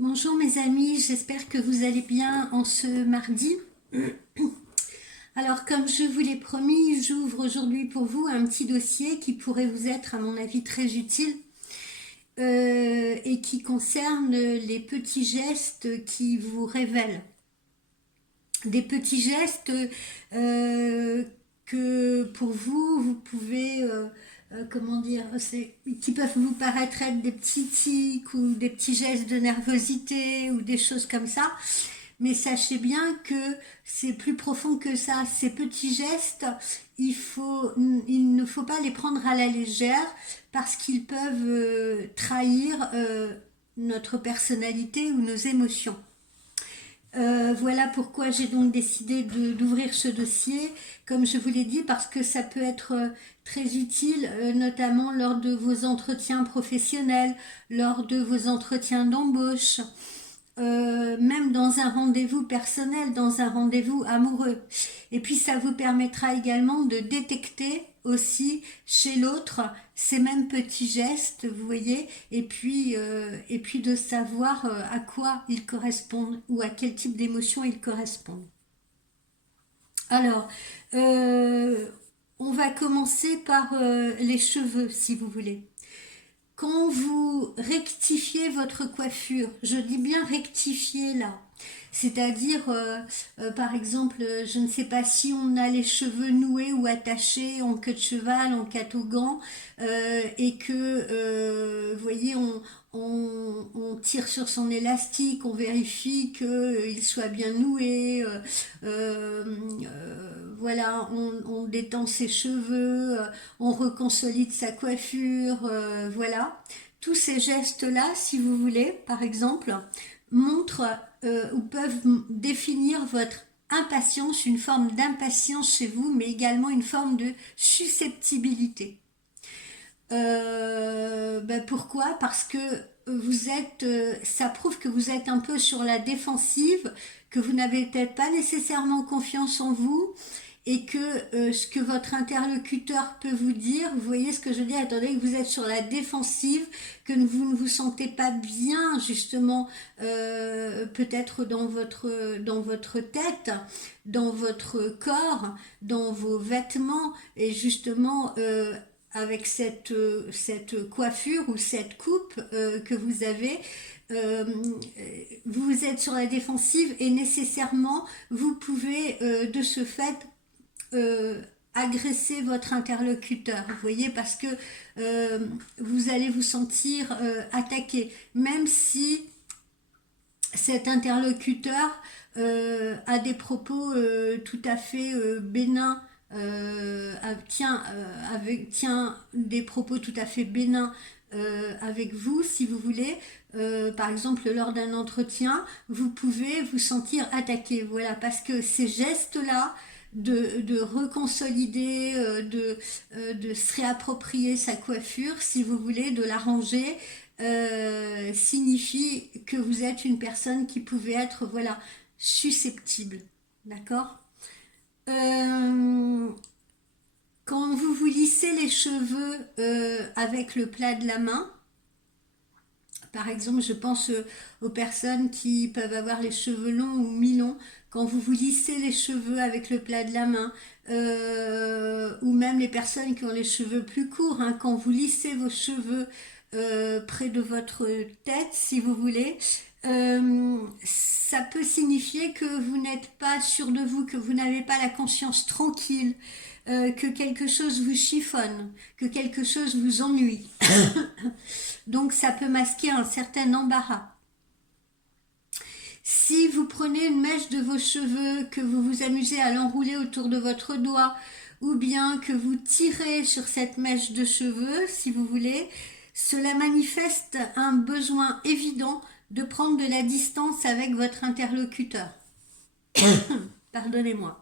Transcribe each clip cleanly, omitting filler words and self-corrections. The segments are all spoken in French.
Bonjour mes amis, j'espère que vous allez bien en ce mardi. Alors comme je vous l'ai promis, j'ouvre aujourd'hui pour vous un petit dossier qui pourrait vous être à mon avis très utile et qui concerne les petits gestes qui vous révèlent. Des petits gestes euh, que pour vous, vous pouvez, comment dire, qui peuvent vous paraître être des petits tics ou des petits gestes de nervosité ou des choses comme ça. Mais sachez bien que c'est plus profond que ça. Ces petits gestes, il ne faut pas les prendre à la légère parce qu'ils peuvent trahir notre personnalité ou nos émotions. Voilà pourquoi j'ai donc décidé d'ouvrir ce dossier, comme je vous l'ai dit, parce que ça peut être très utile, notamment lors de vos entretiens professionnels, lors de vos entretiens d'embauche, même dans un rendez-vous personnel, dans un rendez-vous amoureux. Et puis ça vous permettra également de détecter aussi chez l'autre ces mêmes petits gestes, vous voyez, et puis de savoir à quoi ils correspondent ou à quel type d'émotion ils correspondent. Alors, euh, on va commencer par les cheveux, si vous voulez. Quand vous rectifiez votre coiffure, je dis bien rectifier là, c'est-à-dire par exemple, je ne sais pas si on a les cheveux noués ou attachés en queue de cheval, en catogan, et que, vous voyez, on tire sur son élastique, on vérifie qu'il soit bien noué, voilà, on détend ses cheveux, on reconsolide sa coiffure, voilà. Tous ces gestes-là, si vous voulez, par exemple, montrent ou peuvent définir votre impatience, une forme d'impatience chez vous, mais également une forme de susceptibilité. Pourquoi? Parce que vous êtes, ça prouve que vous êtes un peu sur la défensive, que vous n'avez peut-être pas nécessairement confiance en vous et que ce que votre interlocuteur peut vous dire, vous voyez ce que je veux dire, attendez, que vous êtes sur la défensive, que vous ne vous sentez pas bien justement peut-être dans votre tête, dans votre corps, dans vos vêtements et justement avec cette coiffure ou cette coupe que vous avez, euh, vous êtes sur la défensive et nécessairement vous pouvez de ce fait agresser votre interlocuteur, vous voyez, parce que vous allez vous sentir attaqué, même si cet interlocuteur a des propos tout à fait bénins, tient des propos tout à fait bénins avec vous, si vous voulez. Par exemple, lors d'un entretien, vous pouvez vous sentir attaqué. Voilà, parce que ces gestes-là, de reconsolider, de se réapproprier sa coiffure, si vous voulez, de l'arranger, signifie que vous êtes une personne qui pouvait être, voilà, susceptible. D'accord. euh, Quand vous vous lissez les cheveux avec le plat de la main, par exemple, je pense aux personnes qui peuvent avoir les cheveux longs ou mi-longs. Quand vous vous lissez les cheveux avec le plat de la main, ou même les personnes qui ont les cheveux plus courts, hein, quand vous lissez vos cheveux près de votre tête, si vous voulez, ça peut signifier que vous n'êtes pas sûr de vous, que vous n'avez pas la conscience tranquille, que quelque chose vous chiffonne, que quelque chose vous ennuie. Donc ça peut masquer un certain embarras. Si vous prenez une mèche de vos cheveux, que vous vous amusez à l'enrouler autour de votre doigt, ou bien que vous tirez sur cette mèche de cheveux, si vous voulez, cela manifeste un besoin évident de prendre de la distance avec votre interlocuteur. Pardonnez-moi.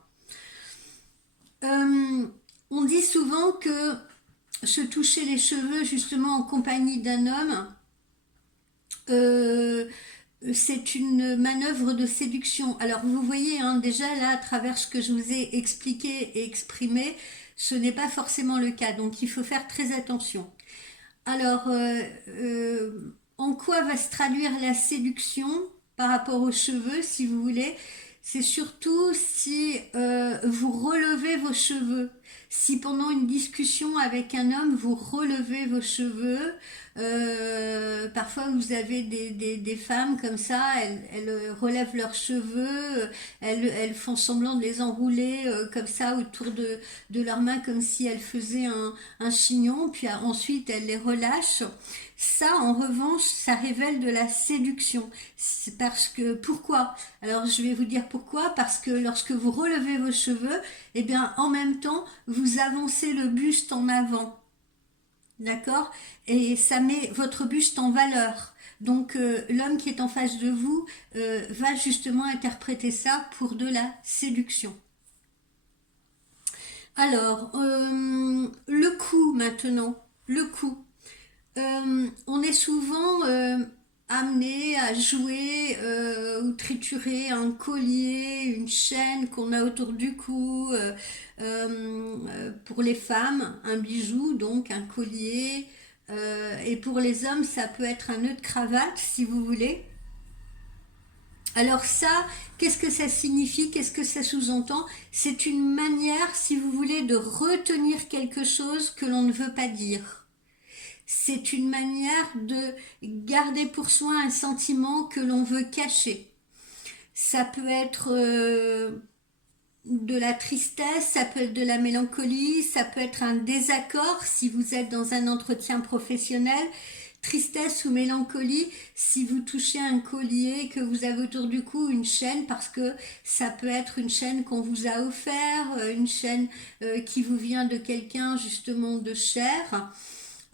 On dit souvent que se toucher les cheveux justement en compagnie d'un homme, euh, c'est une manœuvre de séduction. Alors vous voyez, hein, déjà là, à travers ce que je vous ai expliqué et exprimé, ce n'est pas forcément le cas. Donc il faut faire très attention. Alors, en quoi va se traduire la séduction par rapport aux cheveux, si vous voulez. C'est surtout si vous relevez vos cheveux. Si pendant une discussion avec un homme, vous relevez vos cheveux, parfois vous avez des femmes comme ça, elles relèvent leurs cheveux, elles font semblant de les enrouler comme ça autour de leurs mains, comme si elles faisaient un chignon, puis ensuite elles les relâchent. Ça, en revanche, ça révèle de la séduction. C'est parce que, pourquoi? Alors, je vais vous dire pourquoi. Parce que lorsque vous relevez vos cheveux, eh bien, en même temps, vous avancez le buste en avant. D'accord? Et ça met votre buste en valeur. Donc, l'homme qui est en face de vous va justement interpréter ça pour de la séduction. Alors, le cou maintenant. Le cou. On est souvent amené à jouer ou triturer un collier, une chaîne qu'on a autour du cou. Pour les femmes, un bijou, donc un collier. Et pour les hommes, ça peut être un nœud de cravate, si vous voulez. Alors ça, qu'est-ce que ça signifie? Qu'est-ce que ça sous-entend? C'est une manière, si vous voulez, de retenir quelque chose que l'on ne veut pas dire. C'est une manière de garder pour soi un sentiment que l'on veut cacher. Ça peut être de la tristesse, ça peut être de la mélancolie, ça peut être un désaccord si vous êtes dans un entretien professionnel. Tristesse ou mélancolie si vous touchez un collier que vous avez autour du cou, une chaîne, parce que ça peut être une chaîne qu'on vous a offert, une chaîne qui vous vient de quelqu'un justement de cher.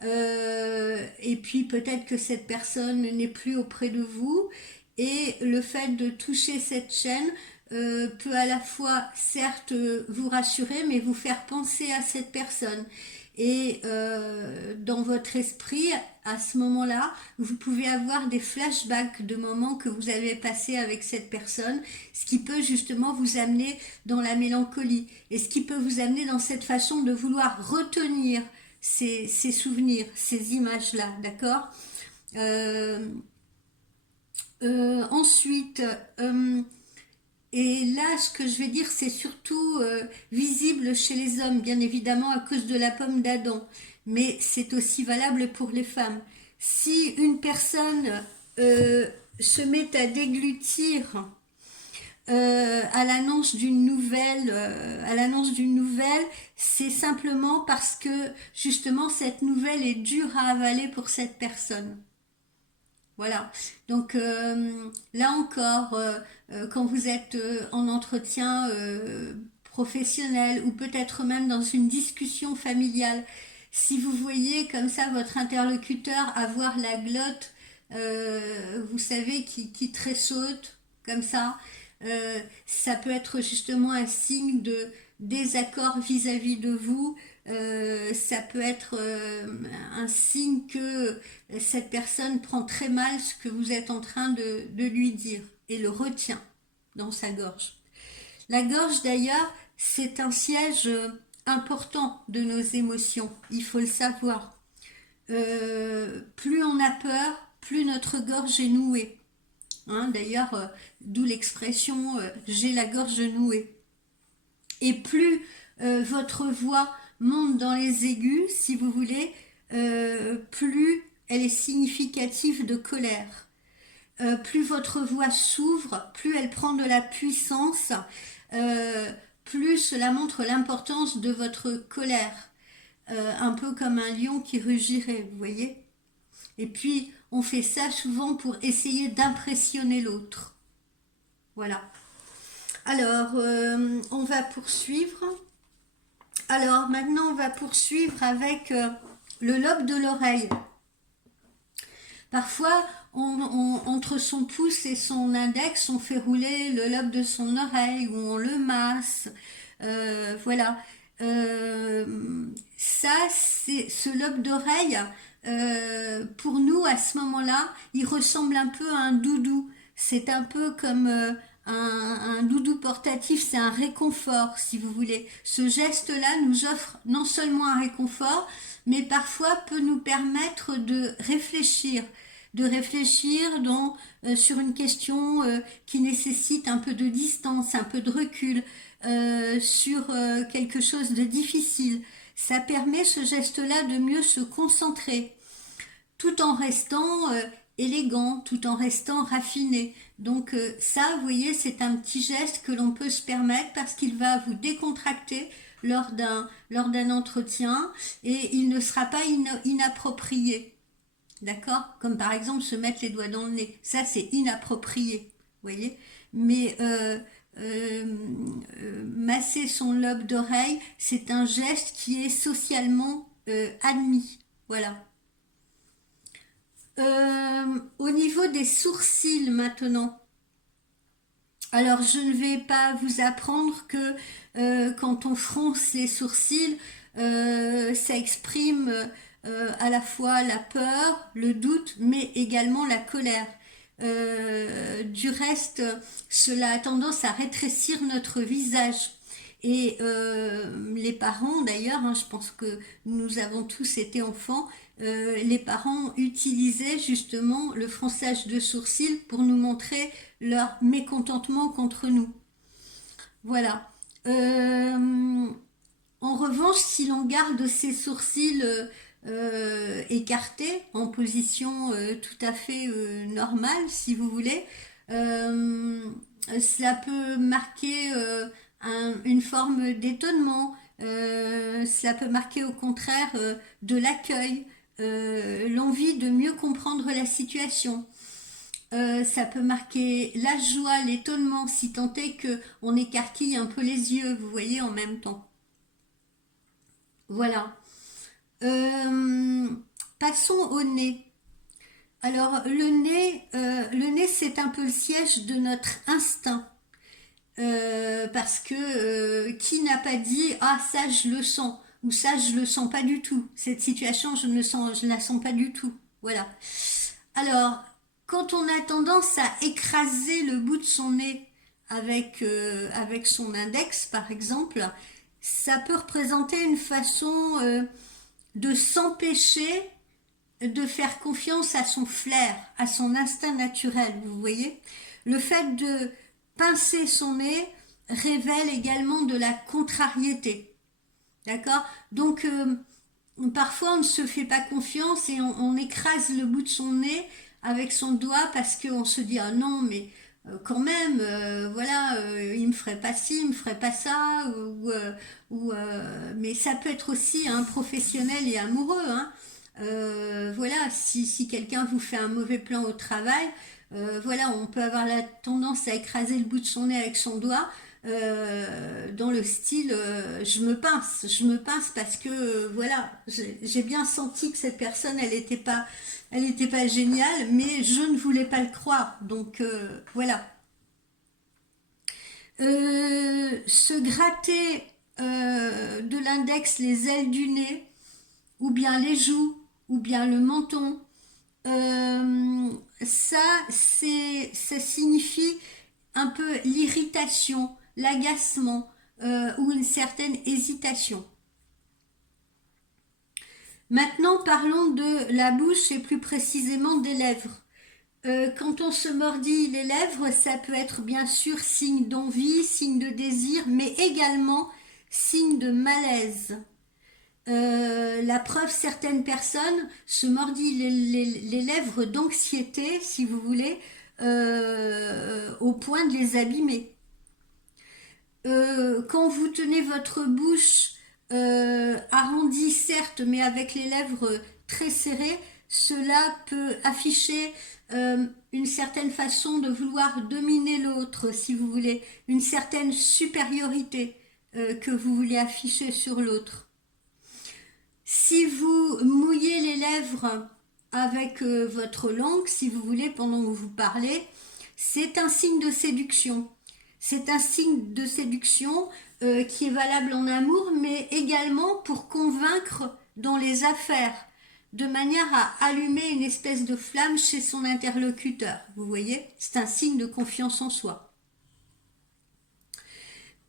Et puis peut-être que cette personne n'est plus auprès de vous, et le fait de toucher cette chaîne peut à la fois certes vous rassurer, mais vous faire penser à cette personne. Et dans votre esprit, à ce moment-là, vous pouvez avoir des flashbacks de moments que vous avez passés avec cette personne, ce qui peut justement vous amener dans la mélancolie, et ce qui peut vous amener dans cette façon de vouloir retenir ces souvenirs, ces images-là, d'accord? Ensuite, et là, ce que je vais dire, c'est surtout visible chez les hommes, bien évidemment, à cause de la pomme d'Adam, mais c'est aussi valable pour les femmes. Si une personne se met à déglutir à l'annonce d'une nouvelle, c'est simplement parce que justement cette nouvelle est dure à avaler pour cette personne. Voilà. Donc là encore, quand vous êtes en entretien professionnel ou peut-être même dans une discussion familiale, si vous voyez comme ça votre interlocuteur avoir la glotte, vous savez, qui tressaute comme ça peut être justement un signe de désaccord vis-à-vis de vous. Ça peut être un signe que cette personne prend très mal ce que vous êtes en train de lui dire et le retient dans sa gorge. La gorge d'ailleurs, c'est un siège important de nos émotions, il faut le savoir. Plus on a peur, plus notre gorge est nouée. Hein, d'ailleurs, d'où l'expression j'ai la gorge nouée. Et plus votre voix monte dans les aigus, si vous voulez, plus elle est significative de colère. Plus votre voix s'ouvre, plus elle prend de la puissance, plus cela montre l'importance de votre colère. Un peu comme un lion qui rugirait, vous voyez. Et puis, on fait ça souvent pour essayer d'impressionner l'autre. Voilà. Alors, on va poursuivre. Alors, maintenant, on va poursuivre avec le lobe de l'oreille. Parfois, entre son pouce et son index, on fait rouler le lobe de son oreille ou on le masse. Voilà. Ça, c'est ce lobe d'oreille. Pour nous, à ce moment-là, il ressemble un peu à un doudou. C'est un peu comme un doudou portatif, c'est un réconfort, si vous voulez. Ce geste-là nous offre non seulement un réconfort, mais parfois peut nous permettre de réfléchir, de réfléchir sur une question qui nécessite un peu de distance, un peu de recul, sur quelque chose de difficile. Ça permet ce geste-là de mieux se concentrer, tout en restant élégant, tout en restant raffiné. Donc ça, vous voyez, c'est un petit geste que l'on peut se permettre parce qu'il va vous décontracter lors d'un entretien et il ne sera pas inapproprié. D'accord? Comme par exemple se mettre les doigts dans le nez. Ça, c'est inapproprié. Vous voyez? Mais masser son lobe d'oreille, c'est un geste qui est socialement admis. Voilà. Au niveau des sourcils maintenant. Alors, je ne vais pas vous apprendre que quand on fronce les sourcils, ça exprime à la fois la peur, le doute, mais également la colère. Du reste, cela a tendance à rétrécir notre visage. Et les parents, d'ailleurs, hein, je pense que nous avons tous été enfants, les parents utilisaient justement le fronçage de sourcils pour nous montrer leur mécontentement contre nous. Voilà. En revanche, si l'on garde ses sourcils écartés en position tout à fait normale, si vous voulez, euh, cela peut marquer une forme d'étonnement. Cela peut marquer au contraire de l'accueil, l'envie de mieux comprendre la situation. Ça peut marquer la joie, l'étonnement, si tant est que on écarquille un peu les yeux, vous voyez, en même temps. Voilà. Euh, Passons au nez. Alors, le nez, c'est un peu le siège de notre instinct. Parce que qui n'a pas dit ah ça je le sens ou ça je le sens pas du tout. Cette situation je ne la sens pas du tout. Voilà. Alors, quand on a tendance à écraser le bout de son nez avec son index, par exemple, ça peut représenter une façon de s'empêcher de faire confiance à son flair, à son instinct naturel, vous voyez. Le fait de pincer son nez révèle également de la contrariété. D'accord? Donc, parfois, on ne se fait pas confiance et on écrase le bout de son nez avec son doigt parce qu'on se dit, ah non, mais quand même, voilà, il me ferait pas ci, il me ferait pas ça, mais ça peut être aussi un professionnel et amoureux, hein. Voilà, si quelqu'un vous fait un mauvais plan au travail, voilà, on peut avoir la tendance à écraser le bout de son nez avec son doigt, dans le style je me pince parce que voilà, j'ai bien senti que cette personne elle était pas géniale, mais je ne voulais pas le croire, donc voilà. Se gratter de l'index les ailes du nez, ou bien les joues, ou bien le menton, euh, ça, ça signifie un peu l'irritation, l'agacement ou une certaine hésitation. Maintenant, parlons de la bouche et plus précisément des lèvres. Quand on se mordit les lèvres, ça peut être bien sûr signe d'envie, signe de désir, mais également signe de malaise. La preuve, certaines personnes se mordillent les lèvres d'anxiété, si vous voulez, au point de les abîmer. Quand vous tenez votre bouche arrondie, certes, mais avec les lèvres très serrées, cela peut afficher une certaine façon de vouloir dominer l'autre, si vous voulez, une certaine supériorité que vous voulez afficher sur l'autre. Si vous mouillez les lèvres avec votre langue, si vous voulez, pendant que vous parlez, c'est un signe de séduction. C'est un signe de séduction qui est valable en amour, mais également pour convaincre dans les affaires, de manière à allumer une espèce de flamme chez son interlocuteur. Vous voyez, c'est un signe de confiance en soi.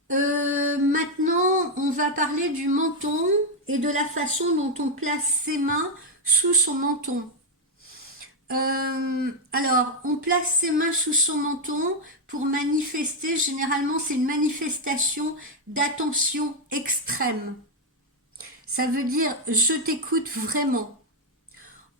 Maintenant, on va parler du menton et de la façon dont on place ses mains sous son menton. Alors, on place ses mains sous son menton pour manifester. Généralement, c'est une manifestation d'attention extrême. Ça veut dire je t'écoute vraiment.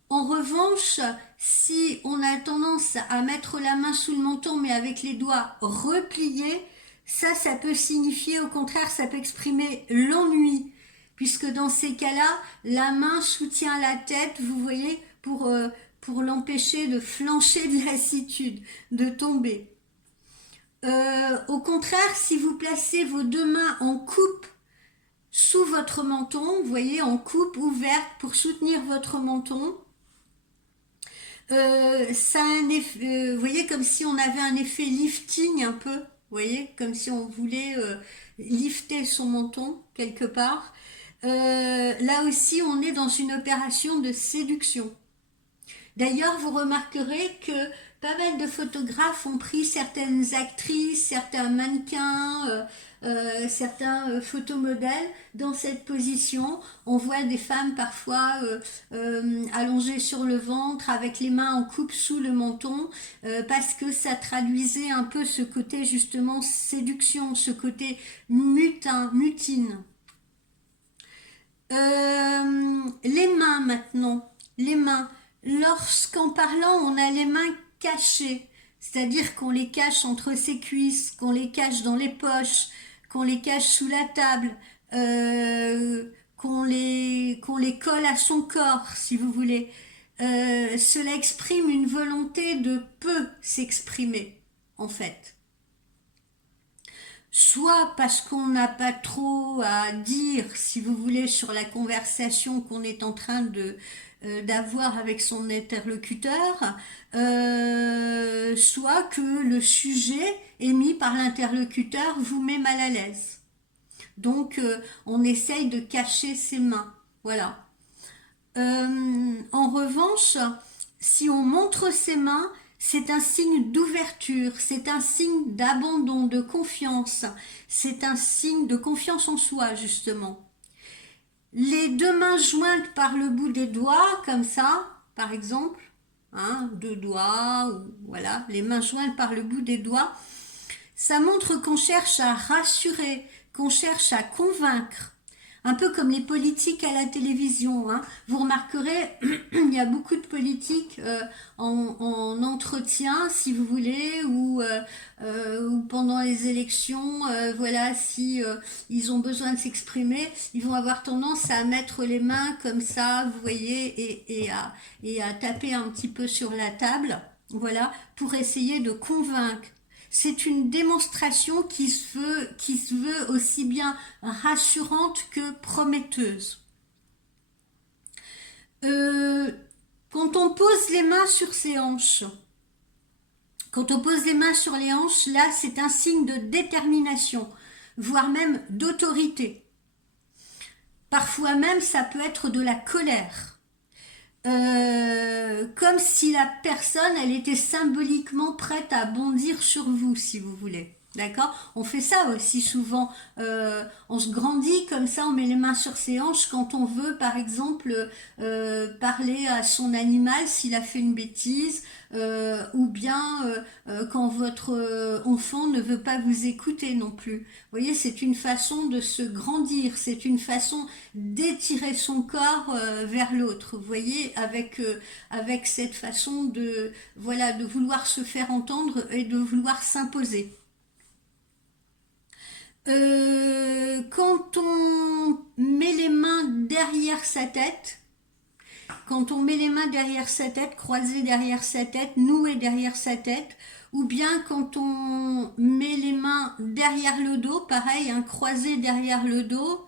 En revanche, si on a tendance à mettre la main sous le menton mais avec les doigts repliés, ça peut signifier, au contraire, ça peut exprimer l'ennui, puisque dans ces cas-là, la main soutient la tête, vous voyez, pour l'empêcher de flancher de lassitude, de tomber. Au contraire, si vous placez vos deux mains en coupe sous votre menton, vous voyez, en coupe ouverte pour soutenir votre menton, ça a un effet, vous voyez, comme si on avait un effet lifting un peu, vous voyez, comme si on voulait lifter son menton quelque part. Là aussi, on est dans une opération de séduction. D'ailleurs, vous remarquerez que pas mal de photographes ont pris certaines actrices, certains mannequins, certains photomodèles dans cette position. On voit des femmes parfois allongées sur le ventre avec les mains en coupe sous le menton parce que ça traduisait un peu ce côté justement séduction, ce côté mutine. Les mains maintenant, les mains. Lorsqu'en parlant, on a les mains cachées, c'est-à-dire qu'on les cache entre ses cuisses, qu'on les cache dans les poches, qu'on les cache sous la table, qu'on les colle à son corps, si vous voulez. Cela exprime une volonté de peu s'exprimer, en fait. Soit parce qu'on n'a pas trop à dire, si vous voulez, sur la conversation qu'on est en train d'avoir avec son interlocuteur, soit que le sujet émis par l'interlocuteur vous met mal à l'aise. Donc, on essaye de cacher ses mains. Voilà. En revanche, si on montre ses mains, c'est un signe d'ouverture, c'est un signe d'abandon, de confiance, c'est un signe de confiance en soi, justement. Les deux mains jointes par le bout des doigts, comme ça, par exemple, hein, deux doigts, ou voilà, les mains jointes par le bout des doigts, ça montre qu'on cherche à rassurer, qu'on cherche à convaincre. Un peu comme les politiques à la télévision, hein. Vous remarquerez, il y a beaucoup de politiques en entretien, si vous voulez, ou pendant les élections, voilà, si ils ont besoin de s'exprimer, ils vont avoir tendance à mettre les mains comme ça, vous voyez, et à taper un petit peu sur la table, voilà, pour essayer de convaincre. C'est une démonstration qui se veut aussi bien rassurante que prometteuse. Quand on pose les mains sur ses hanches, quand on pose les mains sur les hanches, là, c'est un signe de détermination, voire même d'autorité. Parfois même, ça peut être de la colère. Comme si la personne, elle était symboliquement prête à bondir sur vous, si vous voulez. D'accord? On fait ça aussi souvent. On se grandit comme ça, on met les mains sur ses hanches quand on veut, par exemple, parler à son animal s'il a fait une bêtise, ou bien quand votre enfant ne veut pas vous écouter non plus. Vous voyez, c'est une façon de se grandir, c'est une façon d'étirer son corps vers l'autre. Vous voyez, avec cette façon de, voilà, de vouloir se faire entendre et de vouloir s'imposer. Quand on met les mains derrière sa tête, quand on met les mains derrière sa tête, croisées derrière sa tête, nouées derrière sa tête, ou bien quand on met les mains derrière le dos, pareil, hein, croisées derrière le dos,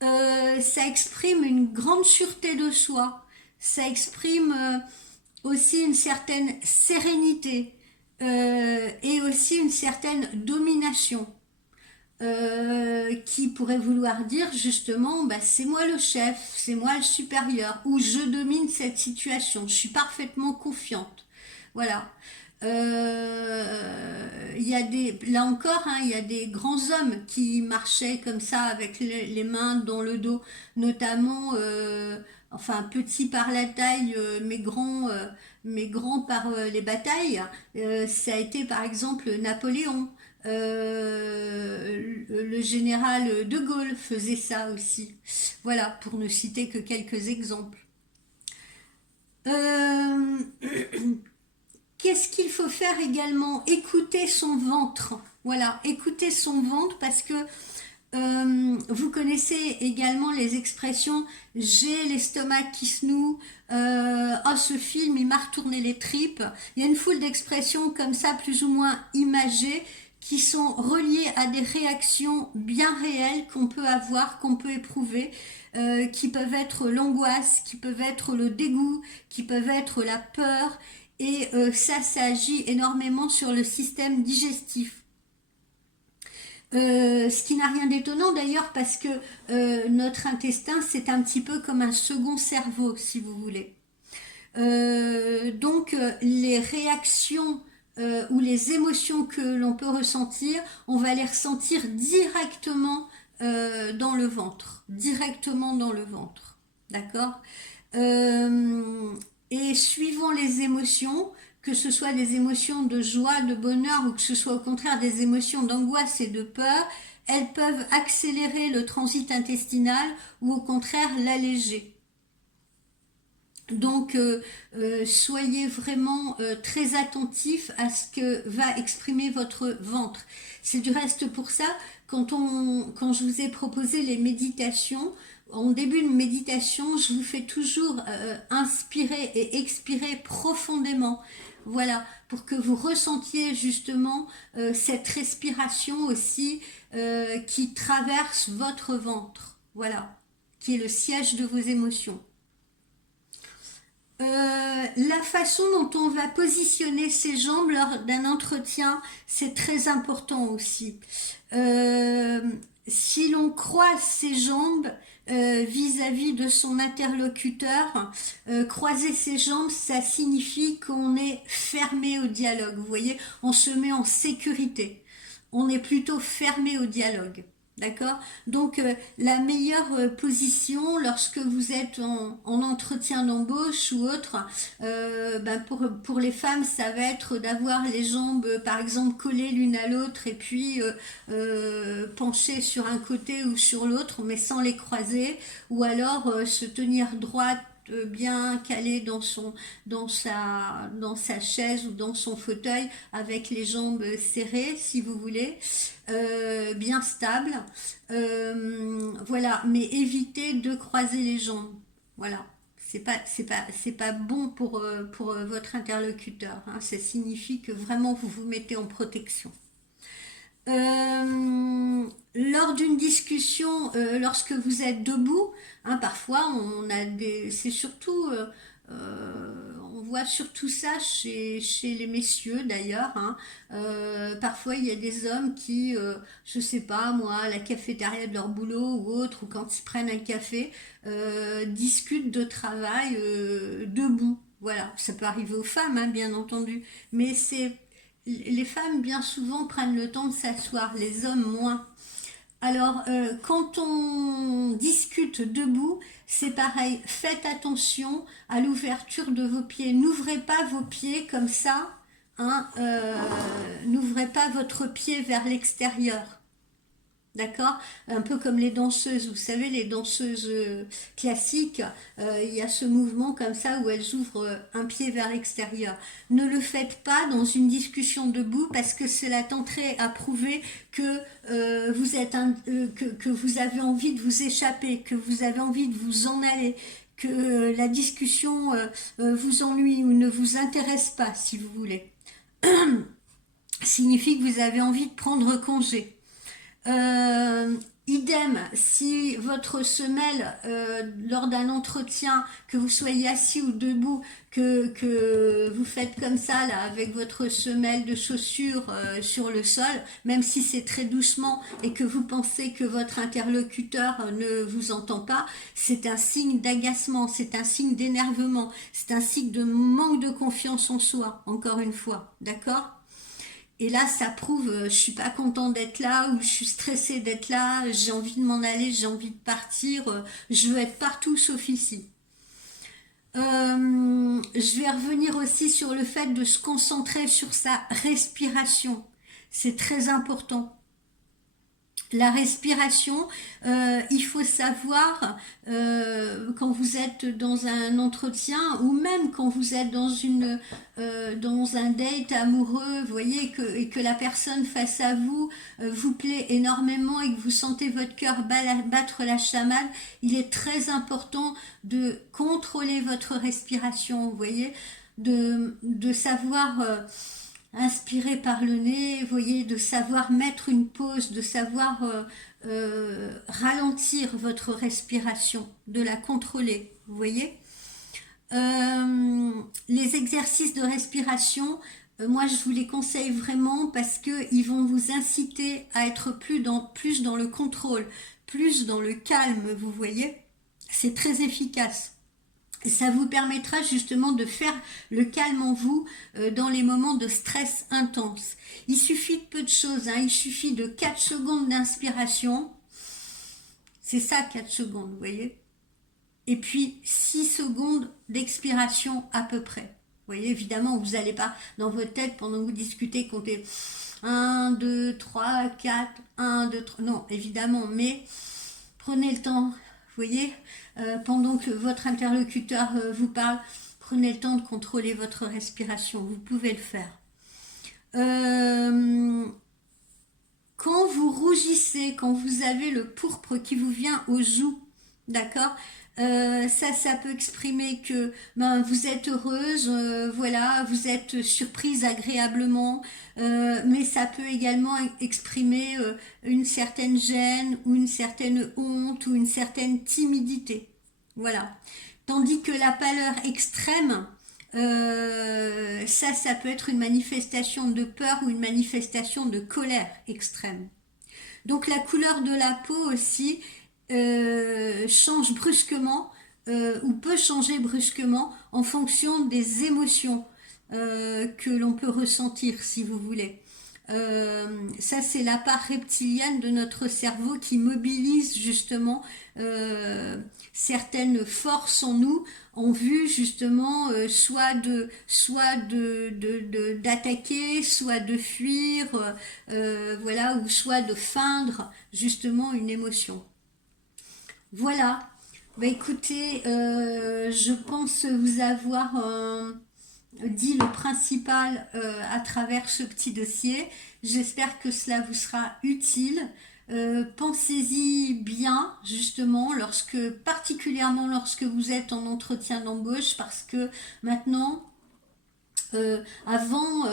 ça exprime une grande sûreté de soi, ça exprime aussi une certaine sérénité et aussi une certaine domination. Qui pourrait vouloir dire justement bah, c'est moi le chef, c'est moi le supérieur, ou je domine cette situation, je suis parfaitement confiante. Voilà. Il y a là encore, hein, il y a des grands hommes qui marchaient comme ça avec les mains dans le dos, notamment enfin petits par la taille, mais grands par les batailles. Ça a été par exemple Napoléon. Le général de Gaulle faisait ça aussi. Voilà, pour ne citer que quelques exemples. Euh, Qu'est-ce qu'il faut faire également? Écouter son ventre. Voilà, écouter son ventre parce que vous connaissez également les expressions j'ai l'estomac qui se noue, oh ce film il m'a retourné les tripes. Il y a une foule d'expressions comme ça plus ou moins imagées qui sont reliées à des réactions bien réelles qu'on peut avoir, qu'on peut éprouver, qui peuvent être l'angoisse, qui peuvent être le dégoût, qui peuvent être la peur. Et ça agit énormément sur le système digestif. Ce qui n'a rien d'étonnant d'ailleurs parce que notre intestin c'est un petit peu comme un second cerveau si vous voulez. Donc les réactions ou les émotions que l'on peut ressentir, on va les ressentir directement dans le ventre, directement dans le ventre, d'accord. Et suivant les émotions, que ce soit des émotions de joie, de bonheur ou que ce soit au contraire des émotions d'angoisse et de peur, elles peuvent accélérer le transit intestinal ou au contraire l'alléger. Donc soyez vraiment très attentifs à ce que va exprimer votre ventre. C'est du reste pour ça, quand je vous ai proposé les méditations, en début de méditation, je vous fais toujours inspirer et expirer profondément. Voilà, pour que vous ressentiez justement cette respiration aussi qui traverse votre ventre. Voilà, qui est le siège de vos émotions. La façon dont on va positionner ses jambes lors d'un entretien, c'est très important aussi. Euh, Si l'on croise ses jambes vis-à-vis de son interlocuteur, croiser ses jambes, ça signifie qu'on est fermé au dialogue. Vous voyez, on se met en sécurité. On est plutôt fermé au dialogue. D'accord. Donc la meilleure position lorsque vous êtes en entretien d'embauche ou autre, pour les femmes, ça va être d'avoir les jambes par exemple collées l'une à l'autre et puis penchées sur un côté ou sur l'autre, mais sans les croiser, ou alors se tenir droite bien calé dans sa chaise ou dans son fauteuil avec les jambes serrées si vous voulez, bien stable. Voilà, mais évitez de croiser les jambes. Voilà. C'est pas bon pour votre interlocuteur, hein. Ça signifie que vraiment vous vous mettez en protection. Lors d'une discussion, lorsque vous êtes debout, hein, parfois c'est surtout, on voit surtout ça chez les messieurs d'ailleurs, hein. Parfois il y a des hommes qui, je sais pas moi, à la cafétéria de leur boulot ou autre, ou quand ils prennent un café, discutent de travail debout. Voilà, ça peut arriver aux femmes, hein, bien entendu, mais les femmes bien souvent prennent le temps de s'asseoir, les hommes moins. Alors, quand on discute debout, c'est pareil. Faites attention à l'ouverture de vos pieds. N'ouvrez pas vos pieds comme ça, hein, n'ouvrez pas votre pied vers l'extérieur. D'accord. Un peu comme les danseuses, vous savez, les danseuses classiques, il y a ce mouvement comme ça où elles ouvrent un pied vers l'extérieur. Ne le faites pas dans une discussion debout parce que cela tenterait à prouver que, que vous avez envie de vous échapper, que vous avez envie de vous en aller, que la discussion vous ennuie ou ne vous intéresse pas, si vous voulez. Signifie que vous avez envie de prendre congé. Idem, si votre semelle, lors d'un entretien, que vous soyez assis ou debout, que vous faites comme ça, là, avec votre semelle de chaussure sur le sol, même si c'est très doucement et que vous pensez que votre interlocuteur ne vous entend pas, c'est un signe d'agacement, c'est un signe d'énervement, c'est un signe de manque de confiance en soi, encore une fois, d'accord ? Et là, ça prouve, je suis pas content d'être là, ou je suis stressée d'être là, j'ai envie de m'en aller, j'ai envie de partir, je veux être partout sauf ici. Je vais revenir aussi sur le fait de se concentrer sur sa respiration. C'est très important. La respiration, il faut savoir quand vous êtes dans un entretien ou même quand vous êtes dans un date amoureux, vous voyez et que la personne face à vous vous plaît énormément et que vous sentez votre cœur battre la chamade, il est très important de contrôler votre respiration, vous voyez, de savoir inspirer par le nez, vous voyez, de savoir mettre une pause, de savoir ralentir votre respiration, de la contrôler, vous voyez. Les exercices de respiration, moi je vous les conseille vraiment parce que ils vont vous inciter à être plus dans le contrôle, plus dans le calme, vous voyez. C'est très efficace. Ça vous permettra justement de faire le calme en vous dans les moments de stress intense. Il suffit de peu de choses, hein. Il suffit de 4 secondes d'inspiration. C'est ça 4 secondes, vous voyez. Et puis 6 secondes d'expiration à peu près. Vous voyez, évidemment, vous n'allez pas dans votre tête pendant que vous discutez compter 1, 2, 3, 4, 1, 2, 3. Non, évidemment, mais prenez le temps. Vous voyez, pendant que votre interlocuteur vous parle, prenez le temps de contrôler votre respiration. Vous pouvez le faire. Quand vous rougissez, quand vous avez le pourpre qui vous vient aux joues, d'accord, ça peut exprimer que vous êtes heureuse, voilà, vous êtes surprise agréablement, mais ça peut également exprimer une certaine gêne ou une certaine honte ou une certaine timidité. Voilà. Tandis que la pâleur extrême, ça peut être une manifestation de peur ou une manifestation de colère extrême. Donc la couleur de la peau aussi change brusquement ou peut changer brusquement en fonction des émotions que l'on peut ressentir, si vous voulez. Ça, c'est la part reptilienne de notre cerveau qui mobilise justement certaines forces en nous en vue justement d'attaquer, soit de fuir, voilà, ou soit de feindre justement une émotion. Voilà. Bah écoutez, je pense vous avoir dit le principal à travers ce petit dossier. J'espère que cela vous sera utile. Pensez-y bien, justement, particulièrement lorsque vous êtes en entretien d'embauche, parce que maintenant, avant,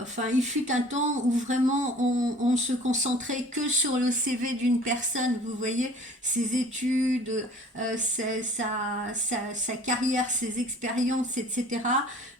enfin, il fut un temps où vraiment on se concentrait que sur le CV d'une personne, vous voyez, ses études, sa carrière, ses expériences, etc.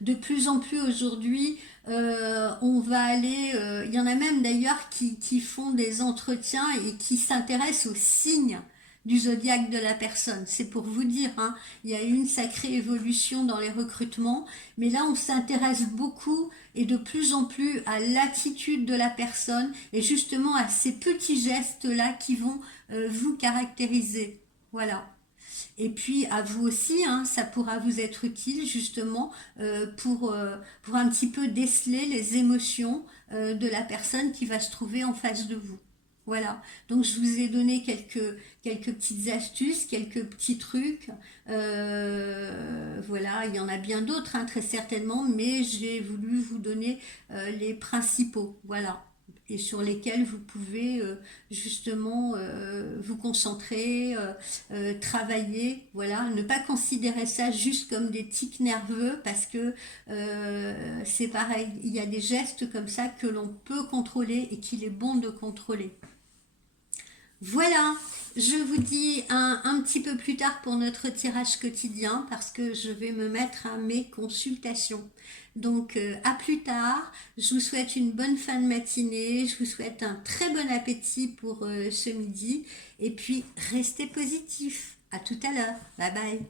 De plus en plus aujourd'hui, on va aller, il y en a même d'ailleurs qui font des entretiens et qui s'intéressent aux signes du zodiaque de la personne. C'est pour vous dire, hein, il y a eu une sacrée évolution dans les recrutements, mais là on s'intéresse beaucoup et de plus en plus à l'attitude de la personne et justement à ces petits gestes-là qui vont vous caractériser. Voilà. Et puis à vous aussi, hein, ça pourra vous être utile justement pour un petit peu déceler les émotions de la personne qui va se trouver en face de vous. Voilà, donc je vous ai donné quelques petites astuces, quelques petits trucs. Voilà, il y en a bien d'autres, hein, très certainement, mais j'ai voulu vous donner les principaux. Voilà, et sur lesquels vous pouvez justement vous concentrer, travailler. Voilà, ne pas considérer ça juste comme des tics nerveux parce que c'est pareil, il y a des gestes comme ça que l'on peut contrôler et qu'il est bon de contrôler. Voilà, je vous dis un petit peu plus tard pour notre tirage quotidien parce que je vais me mettre à mes consultations. Donc à plus tard, je vous souhaite une bonne fin de matinée, je vous souhaite un très bon appétit pour ce midi et puis restez positifs. À tout à l'heure, bye bye.